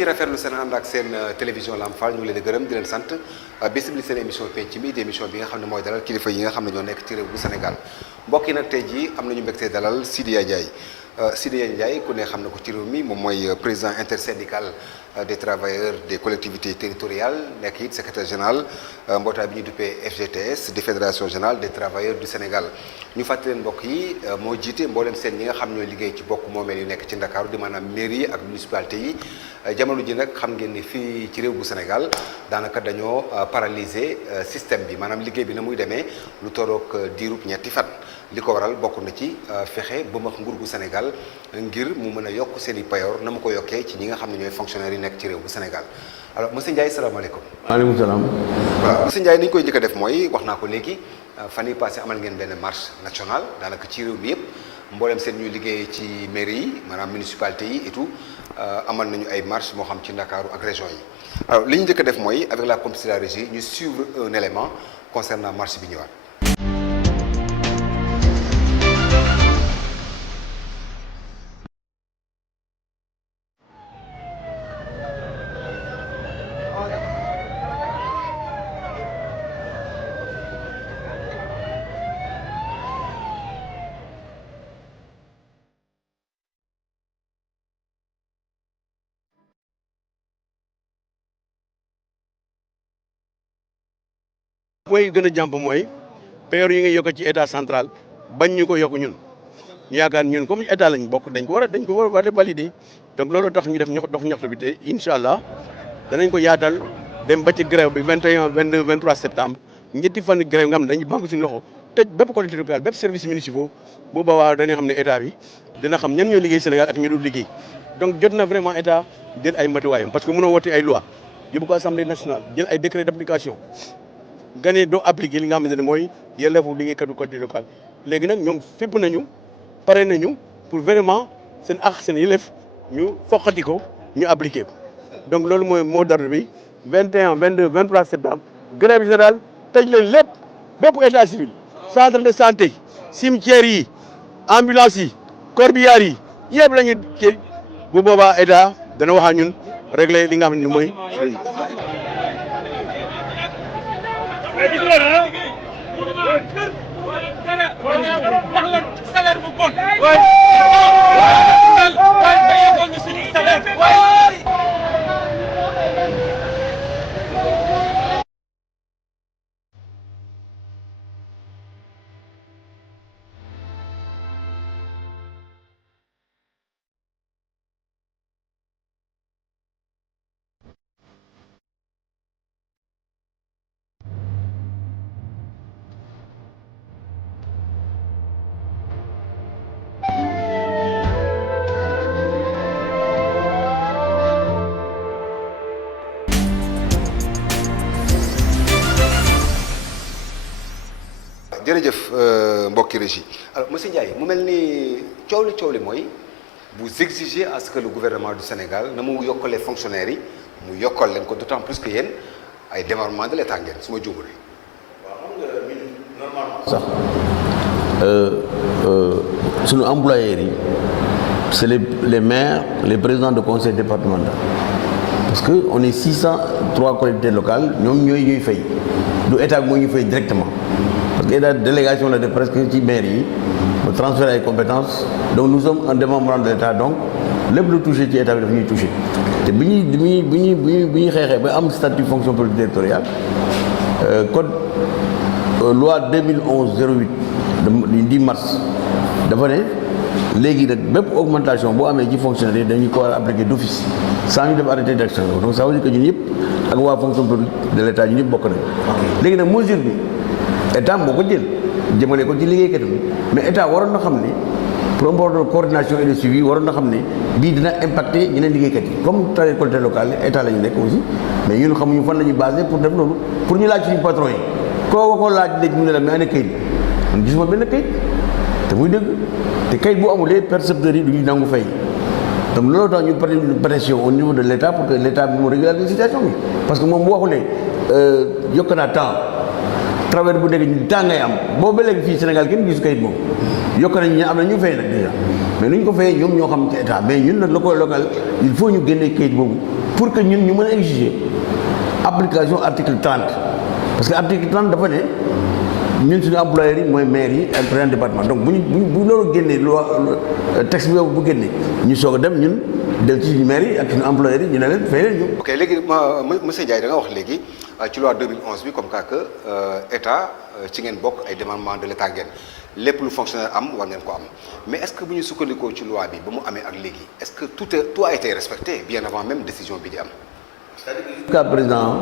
yi rafetlu seen ànd ak seen télévision Lamp Fall ñu ngi leen di gërëm di leen sant bés bi seen émission penc mi di émission bi nga xam ne mooy dalal kilifa yi nga xam ne ñoo nekk ci réew bu Sénégal mbokk yi nag tey jii am nañu mbégte dalal Sidya Ndiaye Sidya Ndiaye ku ne xam na ko ci réew mi moom mooy président intersyndical des travailleurs des collectivités territoriales nekk it secrétaire général mbootaay bi ñuy duppee FGTS di fédération générale des travailleurs du Sénégal ñu fàttali leen mbokk yi moo jiite mboolem seen ñi nga xam ñooy liggéey ci bokk moomeel yu nekk ci Ndakaaru di maanaam mairie ak municipalité yi jamono ji nag xam ngeen ni fii ci réew bu Sénégal daanaka dañoo paralyser système bi maanaam liggéey bi na muy demee lu toroog diirub ñetti fan li ko waral bokk na ci fexe ba max nguur gu Sénégal ngir mu mën a yokk seen i payoor na mu ko yokkee ci ñi nga xam ne ñooy fonctionnaires yi nekk ci réew bu Sénégal alors monsieur Ndiaye salaamaaleykum. maaleykum salaam. waaw monsieur Ndiaye ni ñu koy njëkk a def mooy wax naa ko léegi fan yii passé amal ngeen benn marche nationale daanaka ci réew mi yëpp mboolem seen ñuy liggéey ci mairie yi maanaam municipalité yi et tout amal nañu ay marche moo xam ci Ndakaaru ak région yi alors li ñu njëkk a def mooy avec la complicité de la régie ñu suivre un élément concernant marche bi ñëwaat. mooy gën a jàmp mooy payoor yi nga yokk ci état central bañ ñu ko yokk ñun ñu yaakaar ñun comme état lañ bokk dañ ko war a valider donc loolu tax ñu def dox ñaxtu bi te incha allah danañ ko yaatal dem ba ci grève bi 21 22 23 septembre ñetti fan grève nga xam ne dañuy banque suñu loxo tëj bépp collectivité locale bépp service municipaux bu boobaa dañuy xam ne état bi dina xam ñan ñoo liggéey Sénégal ak ñu dul liggéey donc jot na vraiment état jël ay matuwaayam parce que mënoo wote ay loi yóbbu ko assemblée nationale jël ay décret d'application nga ne doo appliqué li nga xamante ne mooy yelleefu liggéeykatu collectivité locale léegi nag ñoom fépp nañu pare nañu pour vraiment seen ak seen yelleef ñu foqati ko ñu appliqué ko donc loolu mooy mot d'ordre bi 21 22 23 septembre grève générale tëj leen lépp bépp état civil centre de santé cimetière yi ambulance yi corbillard yi yëpp la ñu kii bu boobaa état dana wax ak ñun régler li nga xam ne mooy salaire bu bon jërëjëf mbokki régie alors monsieur Ndiaye mu mel ni coow li mooy vous exigez à ce que le gouvernement du Sénégal na mu yokkalee fonctionnaires yi mu yokkal leen ko d'autant plus que yéen ay démembrement de l'État ngeen su ma juumul. waaw xam nga normalement sax sunu employeurs yi c'est les maires les présidents de conseil départemental parce que on est 603 collectivités locales ñoom ñooy fay du état bi moo ñu fay directement. parce que état délégation la def presque ci maire yi mu transférer ay compétences donc nous sommes un démembrement de l'état donc lépp lu touché ci état bi daf ñuy touché te bi ñuy xeexee ba am statut fonction publique territoriale code loi 2011-08 du 10 mars dafa ne léegi nag bépp augmentation boo amee ci fonctionnaire yi dañuy ko war a appliquer d'office sans ñu def arrêté d'action donc ça veut dire que ñun ñëpp ak waa fonction publique de l'état ñun ñëpp bokk nañ léegi nag mesure bi état moo ko jël jëmale ko ci liggéeykat bi mais état waroon na xam ne pour un problème de coordination et de suivi waroon na xam ne bii dina impacter ñeneen liggéeykat yi comme tey collectivité locale état la ñu nekk aussi mais ñun xamuñu fan la ñuy basé pour def loolu pour ñu laaj suñu patron yi koo ko laaj léegi mu ne la mais ana kayit man gisuma benn kayit te muy dëgg te kayit bu amulee percepteurs yi du ñu nangu fay donc loolu tax ñu porter une pression au niveau de l'état pour que l'état bi mu régulariser situation bi parce que moom bu waxu ne yokk naa temps travailleur bu nekk ñu temps ngay am boobu ba léegi fii Sénégal kenn gisu kayit boobu yokk nañ ñu am na ñu fay nag déjà mais nuñ ko fayee ñoom ñoo xam ci état mais ñun nag local il faut ñu génnee kayit boobu pour que ñun ñu mën a exiger application article 30 parce que article 30 dafa ne ñun suñu employeurs yi mooy maire yi ak président département donc bu loolu génnee loi texte bi bu génnee ñu soog a dem ñun dem ci suñu maire yi ak suñu employeurs yi ñu ne leen fay leen ñu. ok léegi monsieur Ndiaye da nga wax léegi ci loi 2011 bi comme ça que état ci ngeen bokk ay demandement de l'état ngeen lépp lu fonctionnaire am war ngeen ko am mais est-ce que bu ñu sukkandikoo ci loi bi ba mu amee ak léegi est-ce que tout a été respecté bien avant même décision bi di am. c'est-à-dire que jusqu'à présent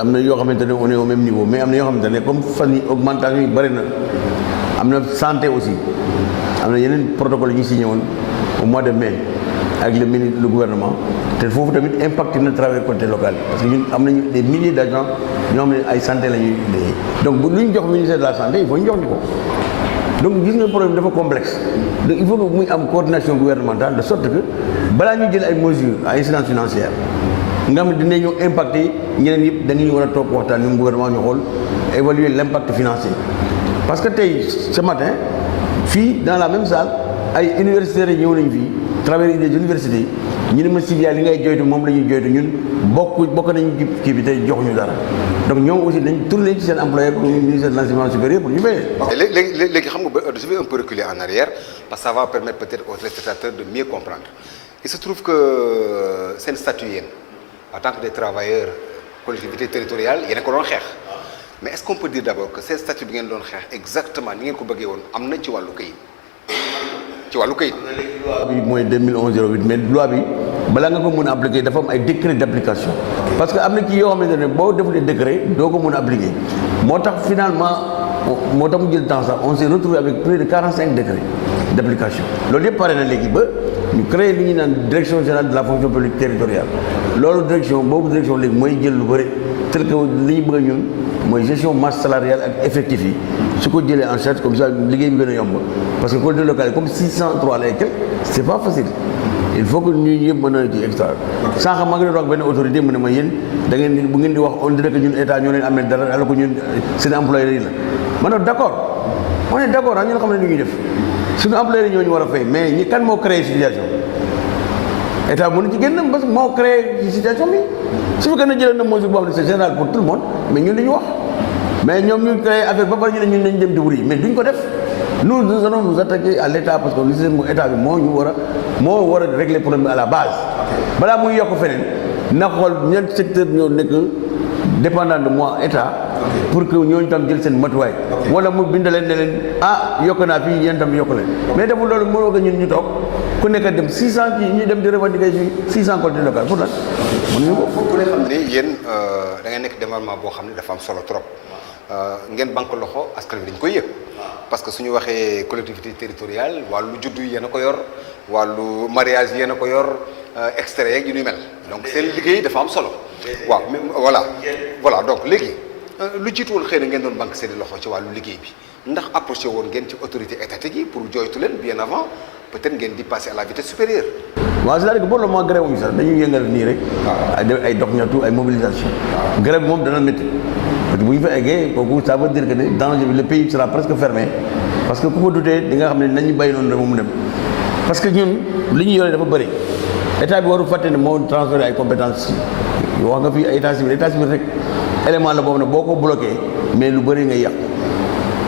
am na yoo xamante ne on est au même niveau mais am na yoo xamante ne comme fan yi augmentation yi bëri na am na santé aussi am na yeneen protocole yi ñu signé woon au mois de mai avec le gouvernement te foofu tamit impacté na travail côté local parce que ñun am nañu des milliers d'agents ñoo xam ne ay santé la ñuy liggéey donc bu lu ñu jox ministère de la santé il faut ñu jox ni ko donc gis nga problème dafa complexe donc il faut que muy am coordination gouvernementale de sorte que balaa ñu jël ay mesures à incidence financière nga xam ne dinañu impacté ñeneen yëpp da nga ñu war a toog waxtaan ñun gouvernement ñu xool évaluer l'impact financier parce que tey ce matin fii dans la même salle ay universitaires yi ñëw nañu fii travailleurs des universités ñu ne ma Sidia li ngay joytu moom la ñuy joytu ñun bokk nañu kii bi tey joxuñu dara donc ñoom aussi dañ tourné ci seen employeur pour ministère de l'enseignement supérieur pour ñu béyee. léegi xam nga je vais un peu reculer en arrière parce que ça va permettre peut-être aux téléspectateurs de mieux comprendre il se trouve que seen statut yéen en tant que des travailleurs collectivité territoriale yéen a ko doon xeex mais est-ce qu'on peut dire d'abord que seen statut bi ngeen doon xeex exactement ni ngeen ko bëggee woon am na ci wàllu këyit ci wàllu këyit. loi bi mooy 2011-08 mais loi bi balaa nga ko mën a appliquer dafa am ay décret d'application parce que am na ci yoo xamante ne boo defulee décret doo ko mën a appliquer moo tax finalement moo tax mu jël temps sax on s'est retrouvé avec plus de 45 décrets d'application loolu yëpp pare na léegi ba ñu créé li ñu naan direction générale de la fonction publique territoriale loolu boobu direction léegi mooy jël lu bëri tel que li ñu bëgg a ñun mooy gestion masse salariale ak effectif yi su ko jëlee en charge comme ça liggéey bi gën a yomb parce que collectivité locale comme 603 lay quelque c'est pas facile il faut que ñu ñëpp mën a ci extra sànq maa ngi doon wax benn autorité mu ne ma yéen da ngeen bu ngeen di wax on dirait que ñun état ñoo leen amee dara alors que ñun seen employeurs yi la ma ne d'accord on est d'accord ñun xam ne ni ñuy def suñu employeurs yi ñoo ñu war a fay mais ñi kan moo créé situation état mënu ci génn parce que moo créé situation bi su fekkee ne jëlee na mesure boo xam ne c'est général pour tout le monde mais ñun dañu wax mais ñoom ñu créé affaire ba pare ñu ne ñun nañ dem débrouiller mais duñ ko def nous allons nous attaquer à l'état parce que lu seen état bi moo war a régler problème bi à la base balaa muy yokk feneen na xool ñan secteur ñoo nekk dépendant de moi état pour que ñooñu tam jël seen matuwaay wala mu bind leen ne leen yokk naa fii yéen tam yokk leen mais deful loolu mënoo ko ñun ñu toog ku nekk dem 600 kii ñu dem di revendiquer 600 collectivités locales pour lan mënuñu ko. ku ne xam ni yéen da ngay nekk département boo xam ne dafa am solo trop ngeen banque loxo askan wi dañ koy yëg parce que suñu waxee collectivité territoriale wàllu juddu yi yéen a ko yor wàllu mariage yi yéen a ko yor extrait yeeg yu ñuy mel donc seen liggéey dafa am solo. waaw mais voilà donc léegi lu jiitu woon xëy na ngeen doon banque seen loxo ci wàllu liggéey bi ndax approché woon ngeen ci autorité étatique yi pour jooytu leen bien avant peut-être ngeen di passer à la vitesse supérieure. waaw c'est-à-dire que pour le moment grève wuñu sax dañuy yëngal nii rek. ay dox ñaxtu ay mobilisation. grève bi moom dana métti parce que bu ñu fa eggee kooku ça veut dire que ne danger bi le pays sera presque fermé parce que ku ko dutee di nga xam ne nañu bàyyi noonu rek mu dem parce que ñun li ñu yore dafa bëri état bi waru fàtte ne moo transféré ay compétences wax nga fii ay état civil rek élément la boobu ne boo ko bloqué mais lu bëri ngay yàq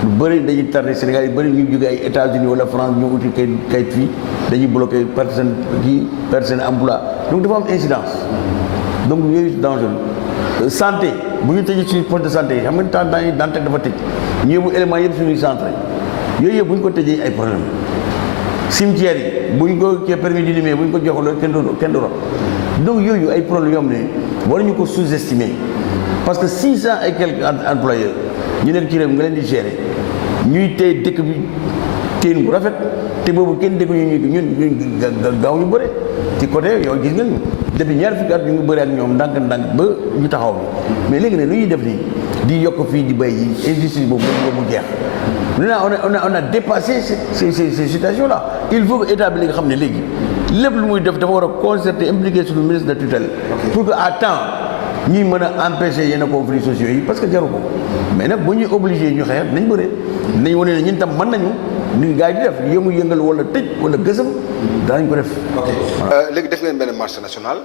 lu bëri dañuy tardé Sénégal yi bëri ñu jóge ay États-Unis wala France ñu uti kayit fii dañuy bloqué perte seen emploi donc dafa am incidence donc yooyu dangereux santé bu ñu tëjee suñu poste de santé yi xam nga temps yi Dantec dafa tëj ñu yóbbu éléments yëpp suñuy centre yooyu yëpp bu ñu ko tëjee ay problème cimetière yi bu ñu ko kii permis d'inhumer bu ñu ko joxul kenn du rob donc yooyu ay problème yoo xam ne waruñu ko sous-estimer parce que 600 et quelques employeurs ñu nekk ci réew nga leen di gérer ñuy téye dëkk bi téyin bu rafet te boobu kenn dëkk ñun gaaw ñu bëre ci côté yow gis ngeen depuis ñaar fukki at ñu ngi bëri ak ñoom ndànk-ndànk ba ñu taxaw bi mais léegi ne lu ñuy def nii di yokk fii di bay yi injustice boobu mu jeex on a dépassé ces situations là il faut que état bi li nga xam ne léegi lépp lu muy def dafa war a concerter impliquer suñu ministre de tutelle pour que à temps ñuy mën a empêcher yenn conflits sociaux yi parce que jaru ko mais nag bu ñuy obligé ñu xeex nañ bëre nañ wane ne ñun tam mën nañu ni gars yi di def yëngu-yëngal wala tëj wala gësam danañ ko def. ok léegi def ngeen benn marche nationale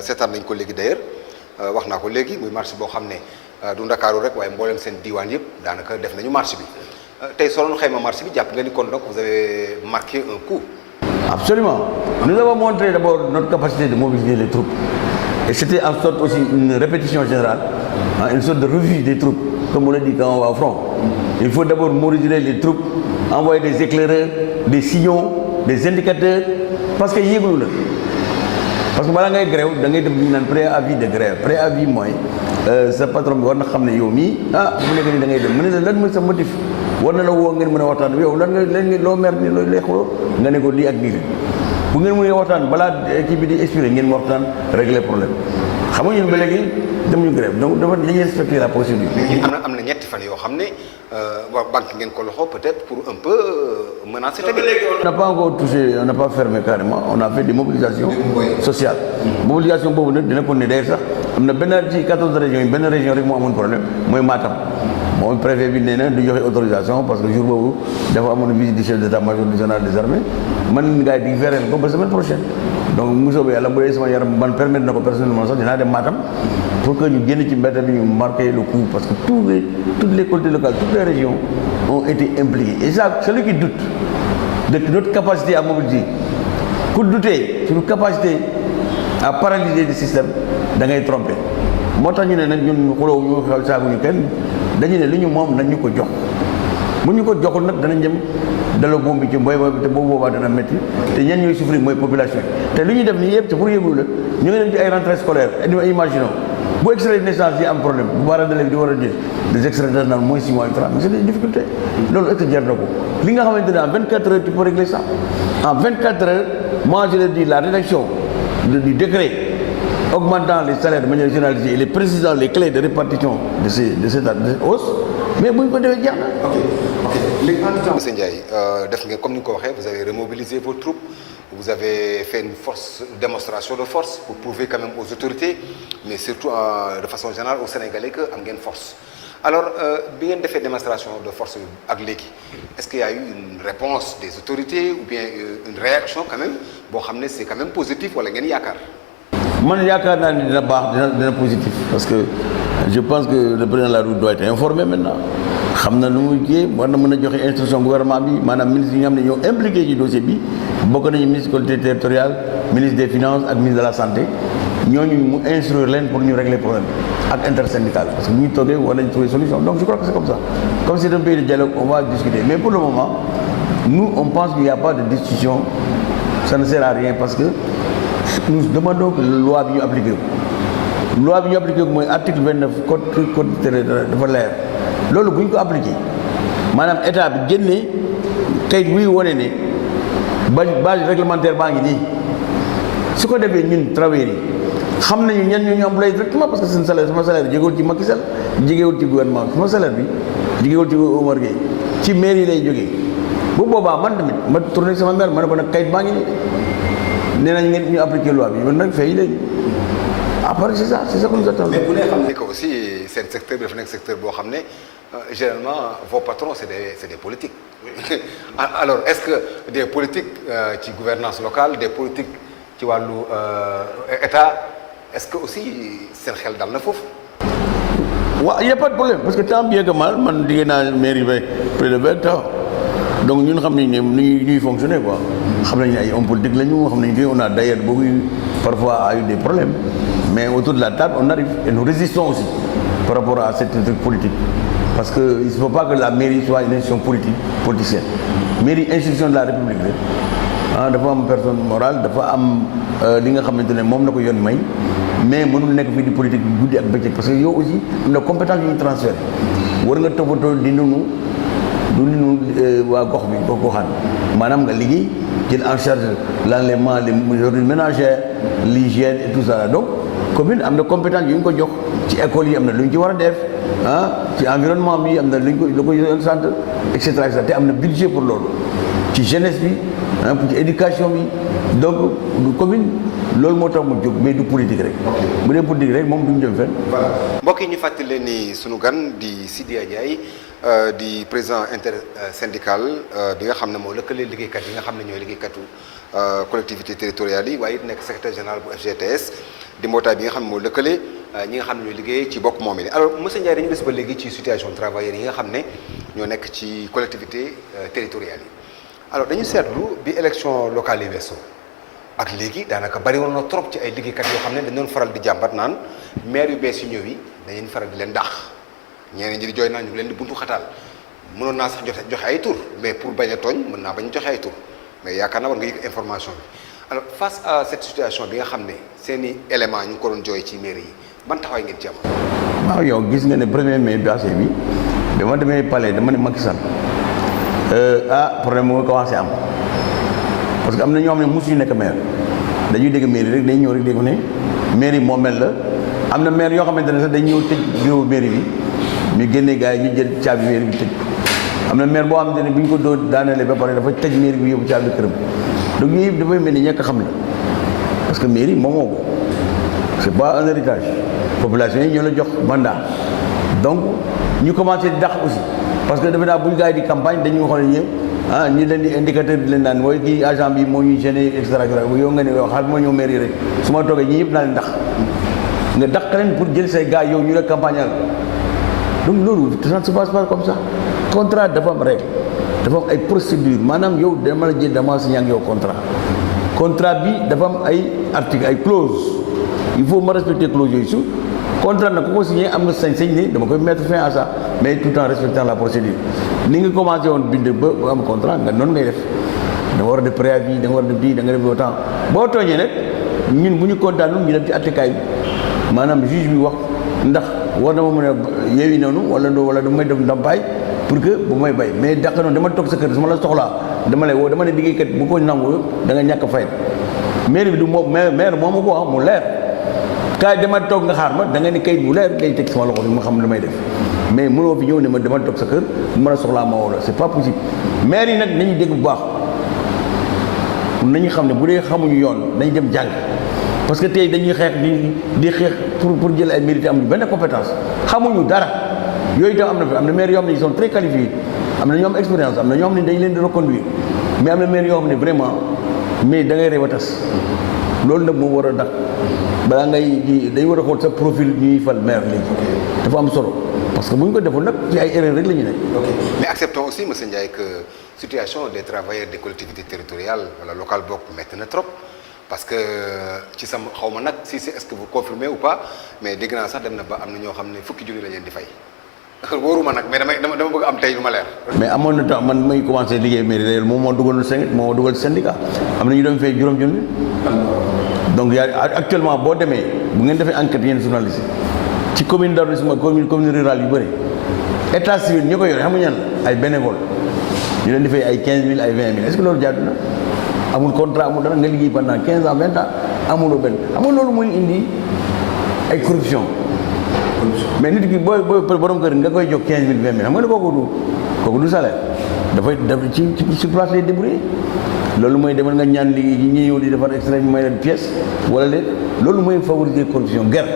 seetaan nañ ko léegi d'ailleurs wax naa ko léegi muy marche boo xam ne du Ndakaaru rek waaye mboolem seen diiwaan yëpp daanaka def nañu marche bi tey soo doon xayma marche bi jàpp nga ni kon donc vous avez marqué un coup. Absolument. Nous avons montré d'abord notre capacité de mobiliser les troupes. Et c'était en sorte aussi une répétition générale, une sorte de revue des troupes, comme on l'a dit quand on va au front. Il faut d'abord mobiliser les troupes, envoyer des éclaireurs, des signaux, des indicateurs, parce que yéeglu la. Parce que balaa ngay grève da ngay def li ñu naan préavis de grève préavis mooy sa patron bi war na xam ne yow mii bu nekk nii da ngay dem mu ne la lan mooy sa motif war na la woo ngeen mën a waxtaan yow lan nga loo mer ni looy leexloo nga ne ko lii ak lii la bu ngeen mënee waxtaan balaa kii bi di expiré ngeen waxtaan régler problème xam nga ñun ba léegi demuñu grève donc dafa dañuy respecter la procédure. am na ñetti fan yoo xam ne banque ngeen ko loxo peut-être pour un peu menacer tamit. On n'a pas encore touché, on n'a pas fermé carrément, on a fait des mobilisations sociales. Mobilisation boobu nag dina ko ne d'ailleurs sax am na benn ci 14 régions yi benn région rek moo amoon problème mooy Matam moom préfet bi nee na du joxe autorisation parce que jour boobu dafa amoon visite du chef d'état-major du général des armées man gars yi di verreel ko ba semaine prochaine donc mu soobee yàlla bu dee sama yaram man permettre na ko personnellement sax dinaa dem Matam pour que ñu génn ci mbedd bi ñu marquer le coup parce que toutes les collectivités locales toutes les régions ont été impliquées et ça celui qui doute de notre capacité à mobiliser ku douter sur notre capacité à paralyser le système da ngay tromper moo tax ñu ne nag ñun xuloo ñu xew saaguñu kenn dañu ne li ñu moom nañ ñu ko jox bu ñu ko joxul nag danañ dem dala boom bi ci mboy boy bi te boobu boobaa dana métti te ñenn ñooy souffrir mooy population yi te li ñuy def nii yëpp c'est pour yëglu la ñu ngi dem ci ay rentrées scolaires imaginons bu extrait de naissance yi am problème bu parents d'élèves di war a jël des extraits de naissance moins 6 mois et 30 mais c'est des difficultés loolu est-ce que jar na ko li nga xamante ne en 24 heures tu peux régler ça en 24 heures moi je leur dis la rédaction du décret augmentant les salaires de manière généralisée et les précisant les clés de répartition de cette hausse mais bu ñu ko defee jeex na. ok léegi en tout temps monsieur Ndiaye def ngeen comme ni nga ko waxee vous avez remobilisé vos troupes vous avez fait une démonstration de force pour prouver quand même aux autorités mais surtout de façon générale aux Sénégalais que am ngeen force alors bi ngeen defee démonstration de force ak léegi est-ce qu'il y a eu une réponse des autorités ou bien une réaction quand même boo xam ne c'est quand même positif wala ngeen yaakaar. man yaakaar naa ni dina baax dina positif parce que je pense que le président de la République doit être informé maintenant xam na nu muy kii war na mën a joxe instruction gouvernement bi maanaam ministre yi nga xam ne ñoo impliqué ci dossier bi bokk nañu ministre collectivité territoriale ministre des finances ak ministre de la santé ñooñu mu instruire leen pour ñu régler problème ak intersyndical parce que bu ñu toogee war nañ trouver solution donc je crois que c'est comme ça comme c'est un pays de dialogue on va discuter mais pour le moment nous on pense qu'il n'y a pas de discussion ça ne sert à rien parce que nous demandons que la loi bi ñu appliqué ko loi bi ñu appliqué ko mooy article 29 code dafa leer loolu bu ñu ko appliqué maanaam état bi génnee kayit wuy wane ne base réglementaire baa ngi nii su ko defee ñun travailleurs yi xam nañu ñan ñu employé directement parce que seen salaire sama salaire jegewul ci Macky Sall jegewul ci gouvernement sama salaire bi jegewul ci Omar Gueye ci mairie yi lay jógee bu boobaa man tamit ma tourné sama maire ma ne ko nag kayit baa ngi nii nee nañ ngeen ñu appliqué loi bi man nag fay léegi après c'est ça que nous attendons. mais bu dee xam ne que aussi seen secteur bi dafa nekk secteur boo xam ne généralement vos patrons c'est des politiques alors est-ce que des politiques ci gouvernance locale des politiques ci wàllu état est-ce que aussi seen xel dal na foofu. waaw y a pas de problème parce que tant bien que mal man liggéey naa mairie bi près de 20 ans donc ñun xam nañ ne ni ñuy fonctionner quoi xam nañ ne ay hommes politiques la ñu xam nañ ne on a d'ailleurs beaucoup parfois eu des problèmes mais autour de la table on arrive et nous résistons aussi par rapport à cette truc politique parce que il ne faut pas que la mairie soit une institution politicienne mairie institution de la République la dafa am personne morale dafa am li nga xamante ne moom na ko yoon may mais mënul nekk fii di politique bi guddi ak bëccëg parce que yow aussi am na compétence yu ñu transfert war nga toppatoo di nunu waa gox bi goxaan maanaam nga liggéey jël en charge l'enlèvement les mesures ménagères l'hygiène et tout ça donc commune am na compétence yu ñu ko jox ci école yi am na lu ñu ci war a def ci environnement bi am na lu ñu ko sant et cetera te am na budget pour loolu ci jeunesse bi pour ci éducation bi donc commune loolu moo tax mu jóg mais du politique rek. bu dee politique rek moom duñu jëm fenn. voilà mbokk yi ñu fàttali leen ni sunu gan di Sidya Ndiaye di président intersyndical bi nga xam ne moo lëkkale liggéeykat yi nga xam ne ñooy liggéeykatu collectivité territoriales yi waaye it nekk secrétaire général bu FGTS di mbootaay bi nga xam ne moo lëkkale ñi nga xam ne ñooy liggéey ci bokk moom yi alors monsieur Ndiaye dañu des ba léegi ci situation travailleurs yi nga xam ne ñoo nekk ci collectivité territoriales yi alors dañu seetlu bi élection locale yi weesoo ak léegi daanaka bari woon na trop ci ay liggéeykat yoo xam ne dañu doon faral di jàmbat naan maire yu bees yu ñëw yi dañuy faral di leen dàq ñeneen ñi di jooy naan ñu ngi leen di buntu xataal mënoon naa sax joxe ay tur mais pour bañ a tooñ mën naa bañ a joxe ay tur mais yaakaar naa war nga yëg information bi alors face à cette situation bi nga xam ne seeni éléments ñu ngi ko doon jooy ci mairie yi ban taxawaay ngeen ci am. waaw yow gis nga ne premier mai passé bi dama demee palais dama ne Macky Sall problème moo commencé am parce que am na ñoo xam ne mosuñu nekk maire dañuy dégg mairie rek dañuy ñëw rek dégg ne mairie moo mel la am na maire yoo xamante ne sax dañuy ñëw tëj bureau mairie bi ñu génnee gars yi ñu jël caabi mairie bi tëj am na maire boo xamante ne bu ñu ko doo daanelee ba pare dafa tëj mairie bi yóbbu caabi këram donc yooyu yëpp dafay mel ni ñàkk xam la parce que mairie moom moo ko c'est pas un héritage population yi ñoo la jox mandat donc ñu commencé di dàq aussi parce que defe naa bu ñu gars yi di campagne dañuy waxoon ne ñu leen di indicateur di leen naan mooy kii agent bi moo ñuy gêné et cetera yow nga ne yow xaaral moo ñëw mairie rek su ma toogee ñii yëpp naa leen dàq nga dàq leen pour jël say gars yow ñu la campagnal donc loolu ça ne se passe pas comme ça contrat dafa am règle dafa am ay procédure maanaam yow dama la jël dama signé ak yow contrat bi dafa am ay article ay clause il faut ma respecter clause yooyu su contrat nag ku ko signé am nga sañ-sañ ni dama koy mettre fin à ça mais tout en respectant la procédure ni nga commencé woon bind ba am contrat nga noonu ngay def da nga war a def préavis da nga war a def bii da nga def autant boo tooñee nag ñun bu ñu kontaanul ñu dem ci attekaay bi maanaam juge bi wax ndax war na ma mën a yeewi noonu wala du may def ndàmpaay pour que bu may bay mais dàq noonu dama toog sa kër su ma la soxlaa dama lay woo dama ne liggéeykat bu ko nangu da nga ñàkk fay maire bi du moom maire moo ma ko wax mu leer kaay dama toog nga xaar ma da nga ne kayit bu leer ngay teg sama loxo bi ma xam lu may def mais mënoo fi ñëw ne ma dama toog sa kër bu ma la soxlaa ma woo la c'est pas possible maire yi nag nañu dégg bu baax nañu xam ne bu dee xamuñu yoon nañu dem jàng parce que tey dañuy xeex di xeex pour jël ay mérite amuñu benn compétence xamuñu dara yooyu itam am na fi am na maire yoo xam ne ils sont très qualifiés am na ñoo am expérience am na ñoo xam ne dañ leen di reconduire mais am na maire yoo xam ne vraiment mais da ngay réew a tas loolu nag moo war a dakk balaa ngay dañ war a xool sa profil ñuy fal maire léegi dafa am solo parce que bu ñu ko deful nag ci ay erreur rek la ñu nekk. mais acceptons aussi monsieur Ndiaye que situation des travailleurs des collectivités territoriales wala locales bokk métti na trop parce que ci sama xaw ma nag si c'est est-ce que vous confirmez ou pas mais dégg naa sax dem na ba am na ñoo xam ne fukki junni la leen di fay wóoruma nag mais dama bëgg am tey lu ma leer. mais amoon na temps man may commencé liggéey mairie réel moom moo dugal syndicat am na ñu doon fay juróom junni donc actuellement boo demee bu ngeen defee enquête yéen journaliste ci commune d'arrondissement commune rurale yu bëri état civil ñi ko yore xam nga ñan ay bénévole ñu leen di fay ay 15 000 ay 20 000 est-ce que loolu jaadu na amul contrat amul dara nga liggéey pendant 15 ans 20 ans amuloo benn xam nga loolu mooy indi ay corruption mais nit ki booy borom kër nga koy jox 15 000 20 000 xam nga ne kooku du salaire dafay def ci place lay débrouiller loolu mooy demal nga ñaan liggéey ñi ñëw di defar extrait bi may leen pièce wala leen loolu mooy favoriser corruption guerre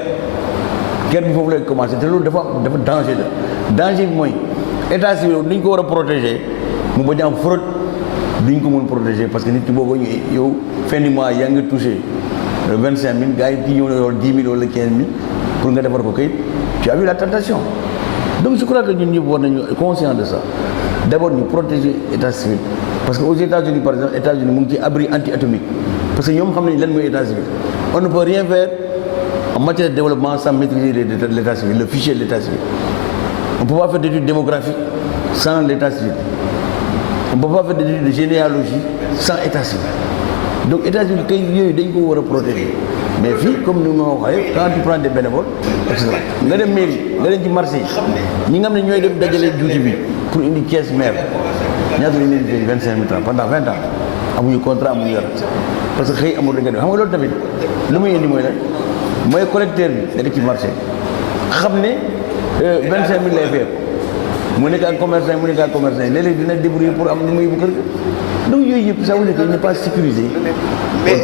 bi foofu lay commencé te loolu dafa danger danger bi mooy état civil ni ñu ko war a protéger mu bañ a am fraude duñ ko mën protéger parce que nit ki boobu yow fin du mois yaa ngi touché 25 000 gars yi kii ñëw na yow 10 000 wala 15 000 pour nga defar ko kayit tu as vu la tentation donc je crois que ñun ñëpp war nañu conscient de ça d'abord ñu protéger état civil parce que aux États-Unis par exemple États-Unis mu ngi ci abri anti-atomique parce que ñoom xam nañ lan mooy état civil on ne peut rien faire en matière de développement sans maîtriser l'état civil le fichier de l'état civil on ne peut pas faire d'études démographiques sans l'état civil on ne peut pas faire d'études de généalogie sans état civil donc état civil kay yooyu dañ ko war a protéger mais fii comme ni ma waxee quand tu prends des bénévoles et cetera nga dem mairie nga dem ci marché yi ñi nga xam ne ñooy dem dajale juuti bi pour indi caisse maire ñaata la ñu leen di fay 25 000 francs pendant 20 ans amuñu contrat amuñu yor parce que xëy amul da nga def xam nga loolu tamit lu muy indi mooy lan mooy collecteur bi nekk ci marché xam ne 25 000 lay fay mu nekk ak commerçant yi mu nekk ak commerçant yi léeg-léeg dina débrouiller pour am lu muy yóbbu kër ga donc yooyu yëpp ça veut dire que il n'est pas sécurisé. mais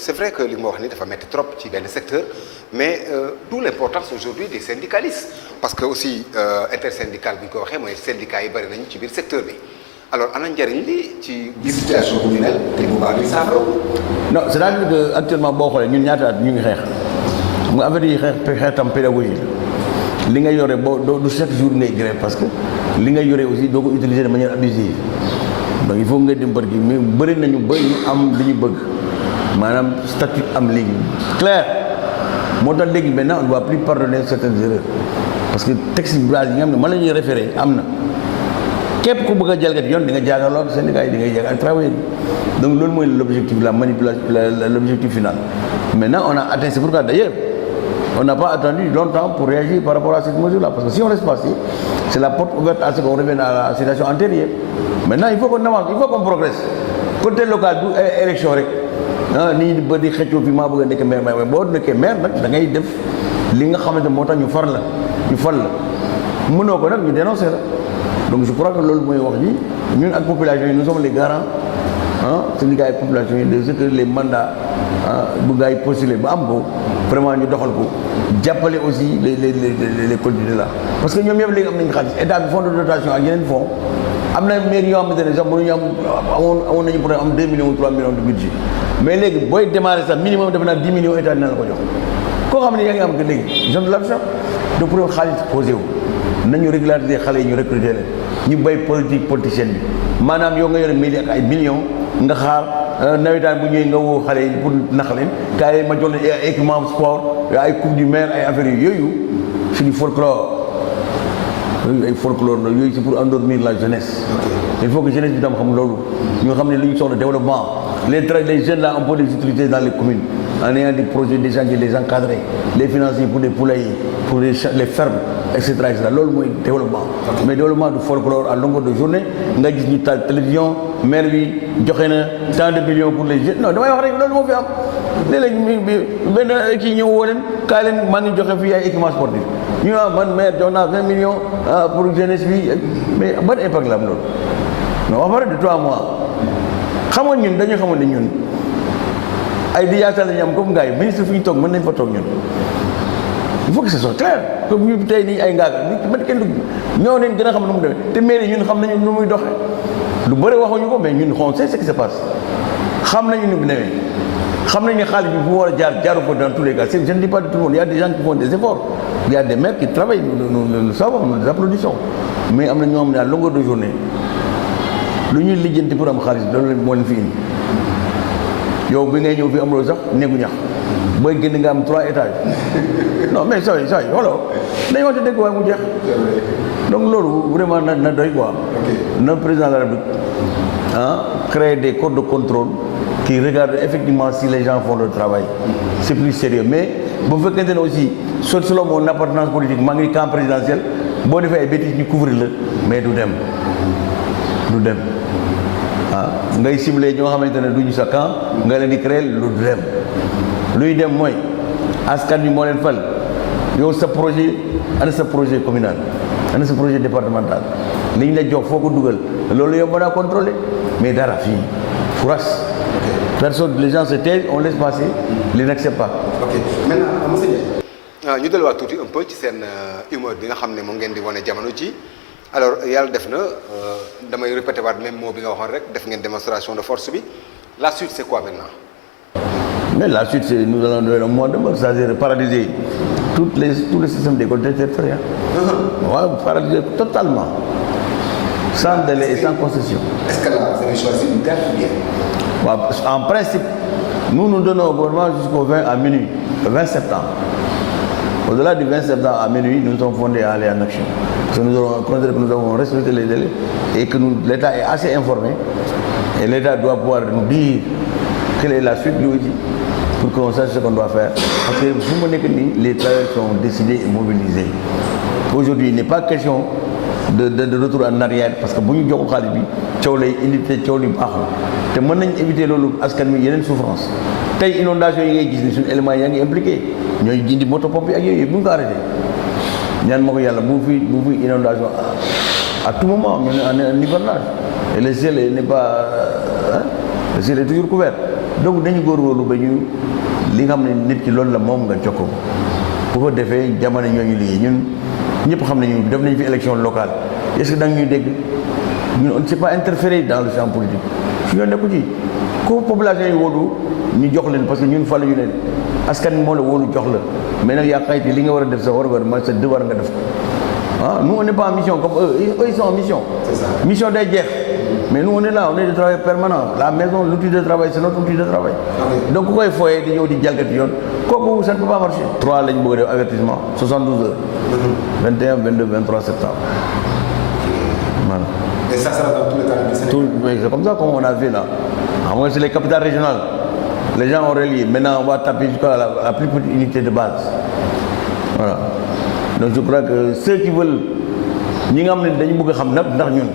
c'est vrai que li ma wax ni dafa metti trop ci benn secteur mais d'où l'importance aujourd'hui des syndicalistes parce que aussi intersyndical bi ñu ko waxee mooy syndicats yi bari nañu ci biir secteur bi alors ana njëriñ li ci biir situation bu ñu mel te bu baax bi saafara. non c'est-à-dire que actuellement boo xoolee ñun ñaata at ñu ngi xeex mu affaire yi xeexam pédagogie li nga yore boo du chaque jour ngay grève parce que li nga yore aussi doo ko utiliser de manière abusive donc il faut nga dem bër gi mais bëri nañu ba ñu am li ñu bëgg maanaam statut am ligne clair moo tax léegi maintenant on ne va plus pardonner certaines erreurs parce que texte yi base yi nga xam ne man la ñuy référé am na képp ku bëgg a jalgati yoon di nga jaagaloo ak syndicat yi di ngay jaagal ak travailleurs yi donc loolu mooy l'objectif la manipulation l'objectif final maintenant on a atteint c'est pourquoi d'ailleurs on n'a pas attendu longtemps pour réagir par rapport à cette mesure-là parce que si on reste passé c'est la porte ouverte à ce qu'on revienne à la situation antérieure maintenant il faut qu'on avance il faut qu'on progresse côté local du élection rek ah nit ñi ba di xëccoo fi maa bëgg a nekk maire mais boo nekkee maire nag da ngay def li nga xamante moo tax ñu far la mënoo ko nag ñu dénoncer la donc je crois que loolu mooy wax ji ñun ak population yi nous sommes les garants syndicats yi population yi de ce que les mandats bu gars yi postulé ba am ko vraiment ñu doxal ko jàppale aussi les collectivités là parce que ñoom ñëpp léegi am nañu xaalis état bi fonds de dotation ak yeneen fonds am na mairie yoo xamante ne sax mënuñu amoon nañu problème am 2 millions ou 3 millions de budget mais léegi booy démarrer sax minimum defe naa 10 millions état dina la ko jox koo xam ne yaa ngi am que léegi jeune de l'argent de pour xaalis posé wu nañu régulariser xale yi ñu recruter leen ñu bay politicienne bi maanaam yow nga yore millions ak ay millions nga xaar nawetaan bu ñëwee nga woo xale yi pour nax leen kaay ma jox leen ay équipement sport ay coupe du maire ay affaires yooyu c'est du folklore yooyu ay folklore la yooyu c'est pour endormir la jeunesse. Il faut que jeunesse bi tam xam loolu ñu xam ne lu ñu soxla développement les jeunes là on peut les utiliser dans les communes en ayant des projets des gens qui les encadrer les financer pour des poulaillers pour les fermes etc loolu mooy développement mais développement du folklore à longueur de journée nga gis ñu taal télévision maire bi joxe na tant de millions pour les jeunes non damay wax rek loolu moo fi am léeg-léeg benn kii ñëw woo leen kaay leen maa ngi joxe fii ay équipement sportif ñu man maire jox naa 20 millions pour jeunesse bi mais ban impact la am loolu non wax pare de 3 mois xam nga ñun dañu xamoon ne ñun ay di yaatal la ñu am comme gars yi ministre fu ñu toog mën nañ fa toog ñun il faut que ce soit clair comme ñu tey nii ay ngaaga man kenn du ñoo leen gën a xam nu mu demee te mairie ñun xam nañu nu muy doxee lu bëri waxuñu ko mais ñun on sait ce qui se passe xam nañu nu mu demee xam nañu ne xaalis bi fu mu war a jaar jaaru ko dans tous les cas je ne dis pas de tout le monde il y a des gens qui font des efforts il y a des maires qui travaillent nous le savons nous les applaudissons mais am na ñoo xam ne à longueur de journée lu ñuy lijjanti pour am xaalis loolu moo leen fi indi yow bi ngay ñëw fi amuloo sax néegu ñax booy génn nga am 3 étages non mais saa yi voilà dañu wante dégg waaye mu jeex donc loolu vraiment na doy quoi na président de la République créer des corps de contrôle qui regardent effectivement si les gens font le travail c'est plus sérieux mais bu fekkente ne aussi selon mon appartenance politique maa ngi camp présidentiel boo defee ay bêtises ñu couvrir la mais du dem ngay ciblé ñoo xamante ne duñu sa camp nga leen di créer lu du dem luy dem mooy askan bi moo leen fal yow sa projet ana sa projet communal ana sa projet départemental li ñu la jox foo ko dugal loolu yow mën a contrôler mais dara fii fouras personne les gens se taisent on laisse passer les n'acceptent pas. ok maintenant monsieur Ndiaye ñu delluwaat tuuti un peu ci seen humeur bi nga xam ne moom ngeen di wane jamono ji alors yàlla def na damay répété waat même mot bi nga waxoon rek def ngeen démonstration de force bi la suite c'est quoi maintenant. mais la suite c'est nous allons donner un mois de mars c'est-à-dire paralyser tous les systèmes d'école territoriale. waaw paralyser totalement sans délai et sans concession. est-ce que là vous avez choisi une date ou bien. waaw en principe nous donnons au gouvernement jusqu'au 20 à minuit le 20 septembre. Au-delà du 20 septembre à minuit, nous sommes fondés à aller en action. Parce que nous avons considéré que nous avons respecté les délais et que l'État est assez informé. Et l'État doit pouvoir nous dire quelle est la suite lui aussi pour qu'on sache ce qu'on doit faire. Parce que vous me dites que les travailleurs sont décidés et mobilisés. Aujourd'hui, il n'est pas question de retour en arrière parce que si nous avons fait des te mën nañ éviter loolu askan wi yeneen souffrance tey inondation yi ngay gis ni suñu éléments yaa ngi impliqué ñooy jindi moto pompe ak yooyu bu ñu ko arrêté ñaan ma ko yàlla bu fi inondation à tout moment ñu ne en hivernage et le ciel n'est pas le ciel est toujours couvert donc dañu góorgóorlu ba ñu li nga xam ne nit ki loolu la moom nga jox ko bu ko defee jamono ñooñu liggéey ñun ñëpp xam nañu def nañu fi élection locale est-ce que da nga ñuy dégg ñun on ne s'est pas interféré dans le champ politique su ñoo nekku ci ko population yi wóolu ñu jox leen parce que ñun faluñu leen askan moo la wóolu jox la mais nag yaa xayti li nga war a def sa war ma sa devoir nga def ko ah nous on n'est pas en mission comme eux ils sont en mission. C'est ça. Mission day jeex mais nous on est là on est de travail permanent la maison l'outil de travail c'est notre outil de travail. Donc ku koy fooyee di ñëw di jalgati yoon kooku ça ne peut pas marcher. 3 lañ bëgg a def avertissement 72 heures. 21 22 23 septembre. Voilà. Et ça sera dans tous les cas du Sénégal. Mais c'est comme ça qu'on a fait là. En moins c'est les capitales régionales. Les gens ont relié. Maintenant on va taper jusqu'à la plus petite unité de base. Voilà. Donc je crois que ceux qui veulent ñi nga xam ne dañu bëgg a xam nag ndax ñun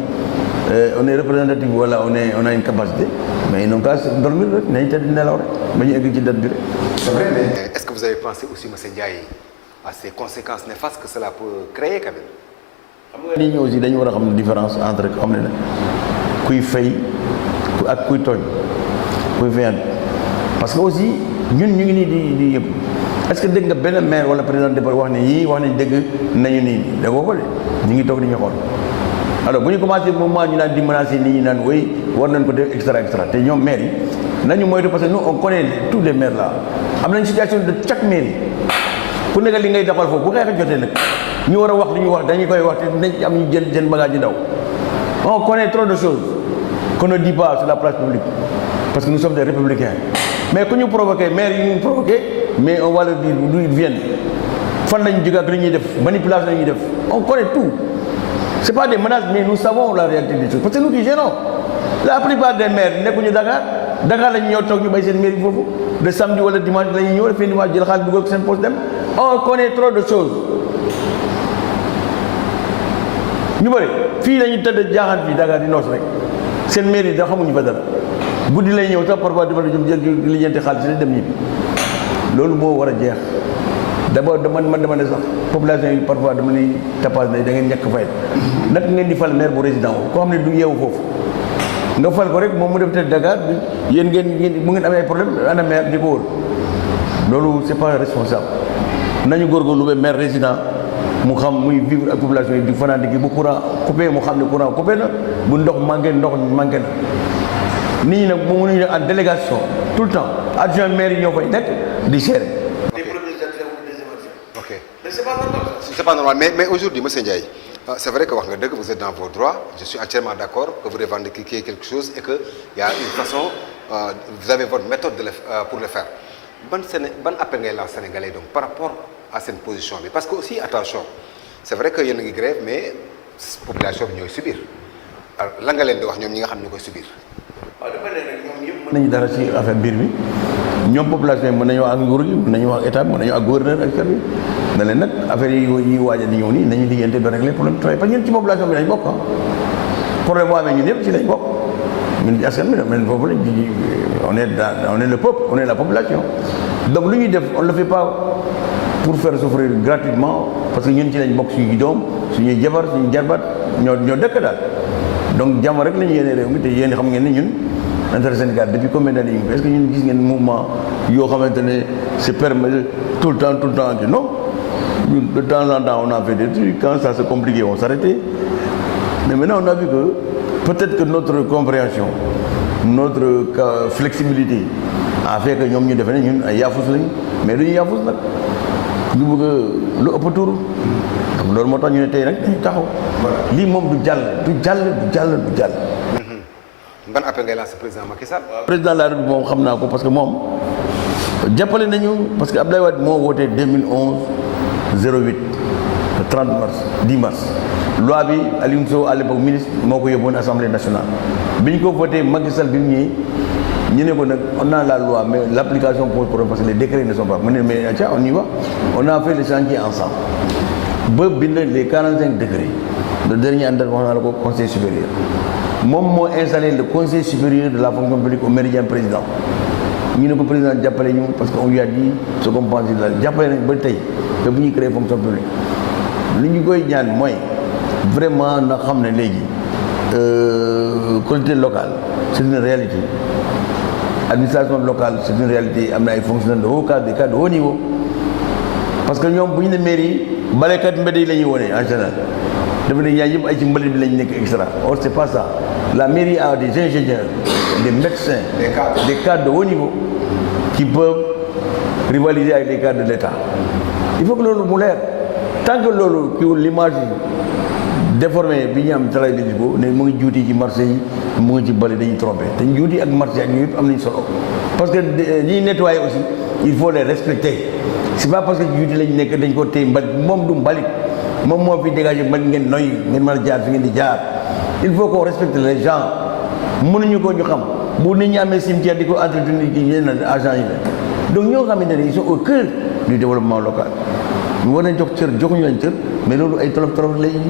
on est représentatif wala on a une capacité mais ils n'ont qu'à dormir rek nañu tëdd nelaw rek ba ñu egg ci date bi rek. C'est vrai, mais est-ce que vous avez pensé aussi monsieur Ndiaye à ces conséquences néfastes que cela peut créer quand même. xam nga nit ñi aussi dañu war a xam différence entre xam ne kuy fay ak kuy tooñ kuy fayant parce que aussi ñun ñu ngi nii di yëpp. Est-ce que dégg nga benn maire wala président de wax ne yii wax nañ dégg nañu nii déggoo ko de ñu ngi toog di ñu xool alors bu ñu commencé moment ñu naan di menacer nit ñi naan oui war nañ ko def extra te ñoom maire yi nañu moytu parce que nous on connaît tous les maires là am nañ situation de chaque mairie ku nekk li ngay doxal foofu bu xeex jotee nag ñu war a wax li ñuy wax dañu koy wax te dañ am ñu jël bagage yu ndaw on connaît trop de choses qu'on ne dit pas sur la place publique parce que nous sommes des républicains mais ku ñu provoqué maire yi ñu provoqué mais on va leur dire d'où ils viennent fan lañu jóge ak li ñuy def manipulation la ñuy def on connaît tout c'est pas des menaces mais nous savons la réalité des choses parce que nous qui gérons la plupart des maires nekkuñu Dakar la ñu ñëw toog ñu bay seen mairie foofu de samedi wala dimanche la ñuy ñëw dafay dimanche jël xaalis dugal ko seen poste dem on connaît trop de choses ñu bëri fii la ñuy tëdd jaaxaan fii Dakar di noos rek seen mairie da xamuñu fa dara guddi lay ñëw sax parfois di jël li ñeenti xaalis rek dem ñibbi loolu moo war a jeex d'abord dama ne sax population yi parfois dama ni tapage na da ngeen ñàkk fayet nag ngeen di fal maire bu résident koo xam ne du yeewu foofu nga fal ko rek moom mu def te Dakar yéen ngeen mu ngeen amee ay problème ana maire di ko wóor loolu c'est pas responsable nañu góorgóorlu ba maire résident mu xam muy vivre ak population yi di fanaan di bu courant coupé mu xam ne courant coupé na bu ndox manqué na nit ñi nag mu mënuñu ne en délégation tout le temps adjoint maire yi ñoo fay nekk di gérer. Ok. Mais c'est pas normal. Mais aujourd'hui, monsieur Ndiaye, c'est vrai que vous êtes dans vos droits. Je suis entièrement d'accord que vous revendiquez quelque chose et qu'il y a une façon, vous avez votre méthode pour le faire. Bon appel ngay lancé Sénégalais donc par rapport à cette position bi parce que aussi attention c'est vrai que yéen a ngi grève mais population bi ñooy subir alors la nga leen di wax ñoom ñi nga xam ne koy subir. waaw dafa ne rek ñoom ñëpp mën nañu dara ci affaire mbir mi ñoom population yi mën nañu wax ak nguur gi mën nañu wax ak état mën nañu wax ak gouverneur ak kër bi ne leen nag affaire yi waaj a di ñëw nii nañu liggéeyante ba régler problème travail parce que ñun ci population bi lañ bokk problème boo amee ñun ñëpp ci lañ bokk ñun ci askan bi men foofu la on est le peuple on est la population donc lu ñuy def on le fait pas pour faire souffrir gratuitement parce que ñun ci lañ bokk suñuy doom suñuy jabar suñuy jarbaat ñoo dëkk daal donc jàmm rek la ñu yéene réew mi te yéen xam ngeen ne ñun intérêt Sénégal depuis combien d'années est-ce que ñun gis ngeen mouvement yoo xamante ne c'est permis tout le temps non de temps en temps on a fait des trucs quand ça se compliquait on s'arrêtait mais maintenant on a vu que peut-être que notre compréhension notre flexibilité a fait que ñoom ñu defe ne ñun ay yaafus lañ mais duñu yaafus nag ñu bëgg lu ëpp tuuru donc loolu moo tax ñu ne tey nag dañu taxaw lii moom du jàll ban appel ngay lancer président Macky Sall. président de la République moom xam naa ko parce que moom jàppale nañu parce que Abdoulaye Wade moo wootee 2011 08 le 30 mars 10 mars loi bi Aliou Sow à l'époque ministre moo ko yóbboon assemblée nationale bi ñu ko voté Macky Sall bi mu ñëwee ñu ne ko nag on a la loi mais l'application pose problème parce que les décrets ne sont pas mu ne mais tiens on y va on a fait le chantier ensemble ba bind les 45 décrets le dernier en date wax naa la ko conseil supérieur moom moo installé le conseil supérieur de la fonction publique au méridien président ñu ne ko président jàppale ñu parce que on lui a dit ce qu'on pense la jàppale nañ ba tey te bu ñuy créer fonction publique li ñu koy ñaan mooy vraiment na xam ne léegi collectivité locale c'est une réalité administration locale c'est une réalité am na ay fonctionnaires de haut cadre des cadres de haut niveau parce que ñoom bu ñu ne mairie balekat mbedd yi la ñuy wone en général dafa ne ñaar yëpp ay ci mbalit bi lañ nekk extra or c'est pas ça la mairie a des ingénieurs des médecins des cadres de haut niveau qui peuvent rivaliser avec les cadres de l'État il faut que loolu mu leer tant que loolu kiwul l'image déformé bi ñu am travail bi ko ne mu ngi juuti ci marché yi mu ngi ci bale dañuy trompé te juuti ak marché ak ñoom yëpp am nañu solo parce que ñiy nettoyer aussi il faut les respecter c'est pas parce que juuti lañ nekk dañ ko téye mbalit moom du mbalit moom moo fi dégagé mbalit ngeen noy ngeen mën a jaar fi ngeen di jaar il faut qu'on respecte les gens mënuñu ko ñu xam bu nit ñi amee cimetière di ko entretenir ci yeneen agents yi la donc ñoo xamante ne ils sont au cœur du développement local ñu war nañ jox cër joxuñu leen cër mais loolu ay tolof tolof lay indi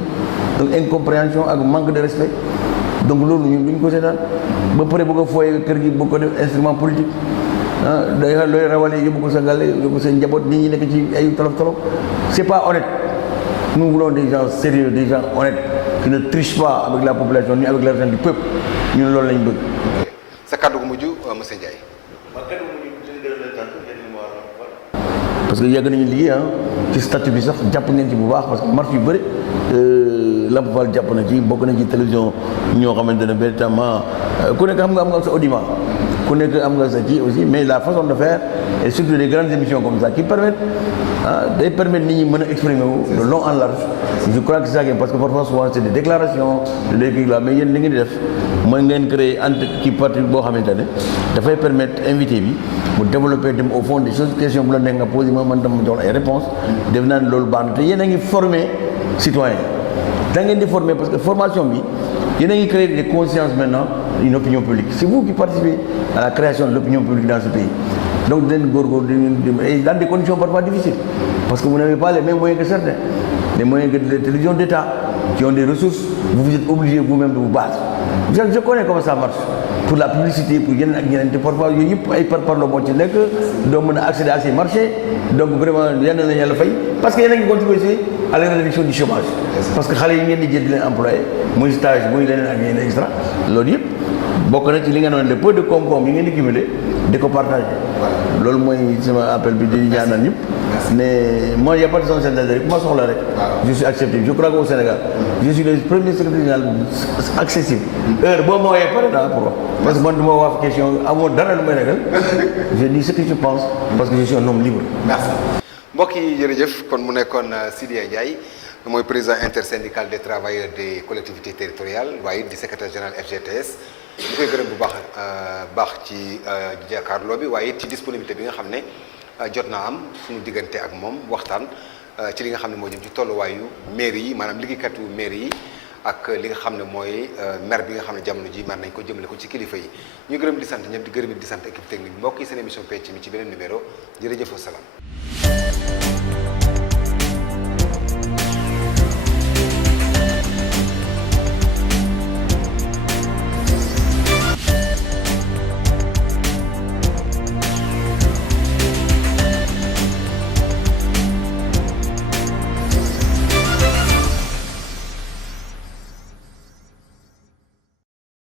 donc incompréhension ak manque de respect donc loolu ñun duñ ko seetaan ba pare bëgg a fooye kër gi bëgg ko def instrument politique ah day looy rawale yóbbu ko sa gàlle yóbbu sa njaboot nit ñi nekk ci ay tolof tolof c'est pas honnête nous voulons des gens sérieux des gens honnêtes qui ne trichent pas avec la population ni avec l'argent du peuple ñun loolu lañ bëgg. sa kàddu gu mujj monsieur Ndiaye. parce que yàgg nañu liggéey ci statut bi sax jàpp ngeen ci bu baax parce que marche yu bëri Lamp Fall jàpp na ci bokk na ci télévision ñoo xamante ne véritablement ku nekk am nga sa audimat ku nekk am nga sa kii aussi mais la façon de faire et surtout des grandes émissions comme ça qui permettent day permettre nit ñi mën a exprimer wu de long en large je crois que c'est ça parce que parfois souvent c'est des déclarations des kii là mais yéen li ngeen di def mën ngeen créer entre kii parti boo xamante ne dafay permettre invité bi mu développer dem au fond des choses question bu la nekk nga posé man dama jox ay réponses def naa ne loolu baax na te yéen a ngi former citoyen da ngeen di former parce que formation bi yéen a ngi créer des consciences maintenant une opinion publique c'est vous qui participez à la création de l'opinion publique dans ce pays donc dañ góorgóorlu dans des conditions parfois difficiles parce que vous n'avez pas les mêmes moyens que certains les moyens que les télévisions d'État qui ont des ressources vous êtes obligés vous-même de vous battre je connais comment ça marche pour la publicité pour yeneen ak yeneen te parfois yooyu yëpp ay parparloo moo ci nekk doo mën a accéder à ces marchés donc vraiment yal na yàlla fay parce que yéen a ngi contribuer à la réduction du chômage parce que xale yi ngeen di jël di leen employé muy stage muy leneen ak yeneen extra loolu yëpp bokk na ci li nga doon le peu de koom-koom yi ngeen di cumuler di ko partager loolu mooy sama appel bi di ñaanal ñëpp mais moi y a pas de sens d'intérêt ku ma soxla rek je suis accepté je crois qu'au Sénégal je suis le premier secrétaire général accessible heure boo ma wooyee pare naa pour wax parce que man du ma wax question amoo dara lu may ragal je dis ce que je pense parce que je suis un homme libre. merci mbokk yi jërëjëf kon mu nekkoon Sidya Ndiaye mooy président intersyndical des travailleurs des collectivités territoriales waaye di secrétaire général FGTS ñu koy gërëm bu baax ci jàkkaarloo bi waaye ci disponibilité bi nga xam ne jot naa am suñu diggante ak moom waxtaan ci li nga xam ne moo jëm ci tolluwaayu mairie yi maanaam liggéeykatu mairie yi ak li nga xam ne mooy maire bi nga xam ne jamono ji mar nañ ko jëmale ko ci kilifa yi ñu gërëm di sant ñëpp di gërëm di sant équipe technique mbokk yi seen émission penc mi ci beneen numéro jërëjëf wa salaam